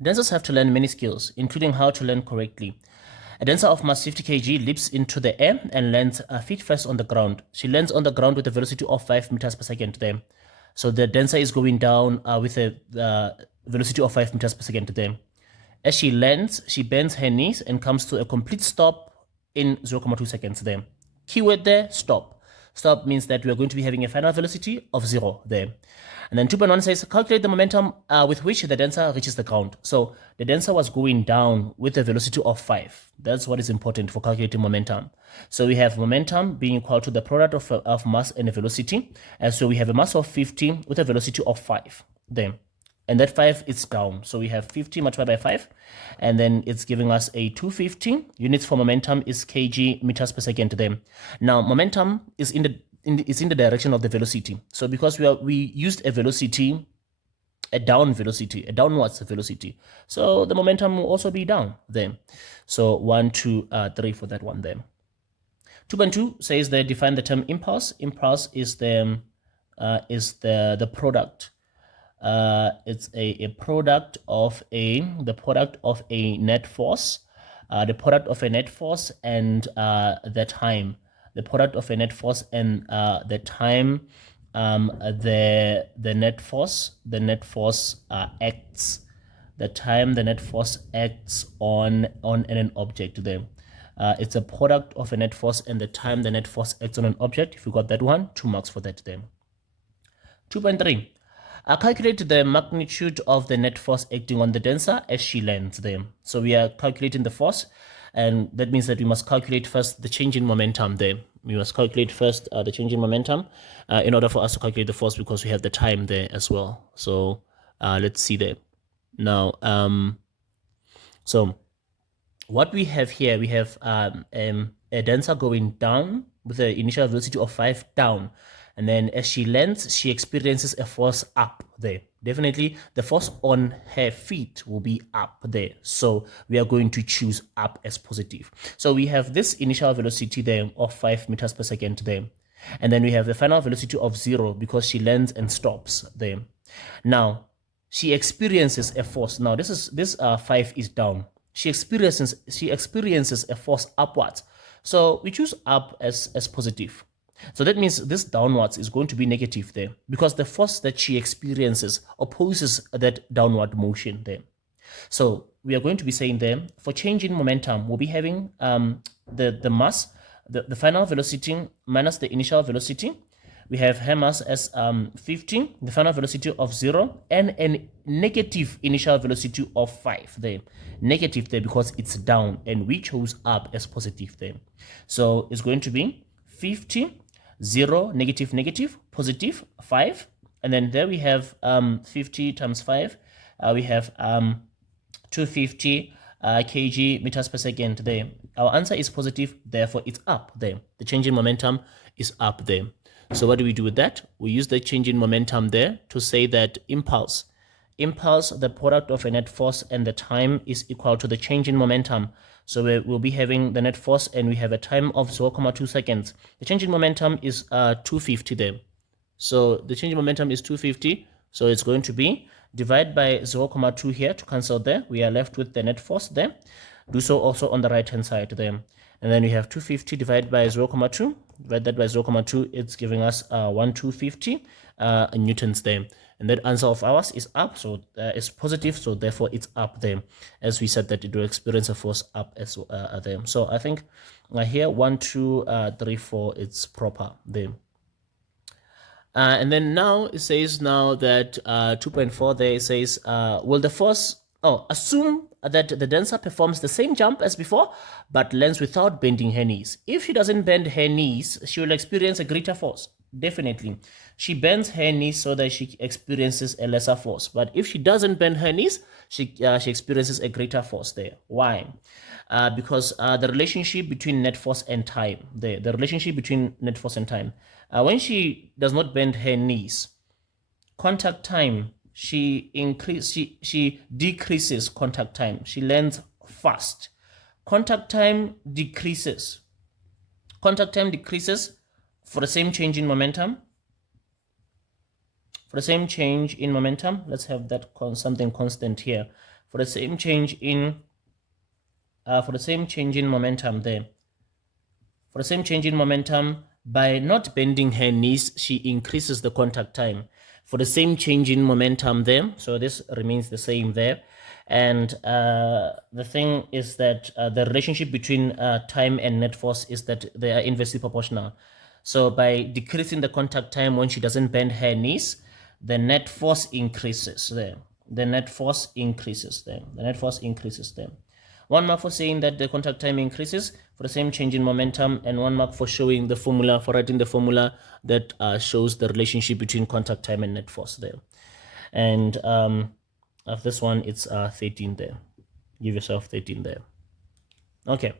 Dancers have to learn many skills, including how to land correctly. A dancer of mass 50 kg leaps into the air and lands feet first on the ground. She lands on the ground with a velocity of 5 meters per second there. So the dancer is going down with a velocity of 5 meters per second there. As she lands, she bends her knees and comes to a complete stop in 0.2 seconds there. Keyword there, stop. Stop means that we are going to be having a final velocity of 0 there. And then 2.1 says, calculate the momentum with which the dancer reaches the ground. So the dancer was going down with a velocity of 5. That's what is important for calculating momentum. So we have momentum being equal to the product of mass and a velocity. And so we have a mass of 50 with a velocity of 5 there. And that 5 is down. So we have 50 multiplied by 5. And then it's giving us a 250. Units for momentum is kg meters per second there. Now, momentum is in the direction of the velocity. So because we used a velocity, a downwards velocity. So the momentum will also be down there. So 1, 2, 3 for that one there. 2.2 says they define the term impulse. Impulse is the product. It's a product of the product of a net force, the product of a net force and the time. The product of a net force and the time. The net force acts. The time the net force acts on an object there. It's a product of a net force and the time the net force acts on an object. If you got that one, 2 marks for that there. 2.3. Calculate the magnitude of the net force acting on the dancer as she lands there. So we are calculating the force, and that means that we must calculate first the change in momentum there. We must calculate first the change in momentum in order for us to calculate the force, because we have the time there as well. So let's see there. Now, so what we have here, we have a dancer going down with the initial velocity of 5 down. And then as she lands, she experiences a force up there. Definitely the force on her feet will be up there. So we are going to choose up as positive. So we have this initial velocity there of 5 meters per second there. And then we have the final velocity of 0 because she lands and stops there. Now, she experiences a force. Now, this 5 is down. She experiences a force upwards. So we choose up as positive. So that means this downwards is going to be negative there, because the force that she experiences opposes that downward motion there. So we are going to be saying there, for change in momentum, we'll be having the mass, the final velocity minus the initial velocity. We have her mass as 50, the final velocity of 0, and a negative initial velocity of 5 there. Negative there because it's down, and we chose up as positive there. So it's going to be 50, 0, negative, negative, positive, 5. And then there we have 50 times 5. We have 250 kg meters per second there. Our answer is positive, therefore it's up there. The change in momentum is up there. So what do we do with that? We use the change in momentum there to say that impulse, the product of a net force and the time is equal to the change in momentum. So we'll be having the net force and we have a time of 0.2 seconds. The change in momentum is 250 there. So the change in momentum is 250. So it's going to be divide by 0.2 here to cancel there. We are left with the net force there. Do so also on the right hand side there. And then we have 250 divided by 0.2. Divide that by 0.2, it's giving us 1250 newtons there. And that answer of ours is up, so it's positive, so therefore it's up there. As we said that it will experience a force up as there. So I think here 1, 2, 3, 4, it's proper there. And then now it says now that 2.4 there, it says, will the force, assume that the dancer performs the same jump as before, but lands without bending her knees. If she doesn't bend her knees, she will experience a greater force. Definitely. She bends her knees so that she experiences a lesser force. But if she doesn't bend her knees, she experiences a greater force there. Why? Because the relationship between net force and time, the relationship between net force and time. When she does not bend her knees, contact time, she decreases contact time. She lands fast. Contact time decreases. Contact time decreases for the same change in momentum. For the same change in momentum, let's have that something constant here. for the same change in momentum there. For the same change in momentum, by not bending her knees, she increases the contact time. For the same change in momentum there, so this remains the same there. And the thing is that the relationship between time and net force is that they are inversely proportional. So by decreasing the contact time when she doesn't bend her knees, the net force increases there. The net force increases there. The net force increases there. 1 mark for saying that the contact time increases for the same change in momentum, and 1 mark for showing the formula, for writing the formula that shows the relationship between contact time and net force there. And of this one, it's 13 there. Give yourself 13 there. Okay.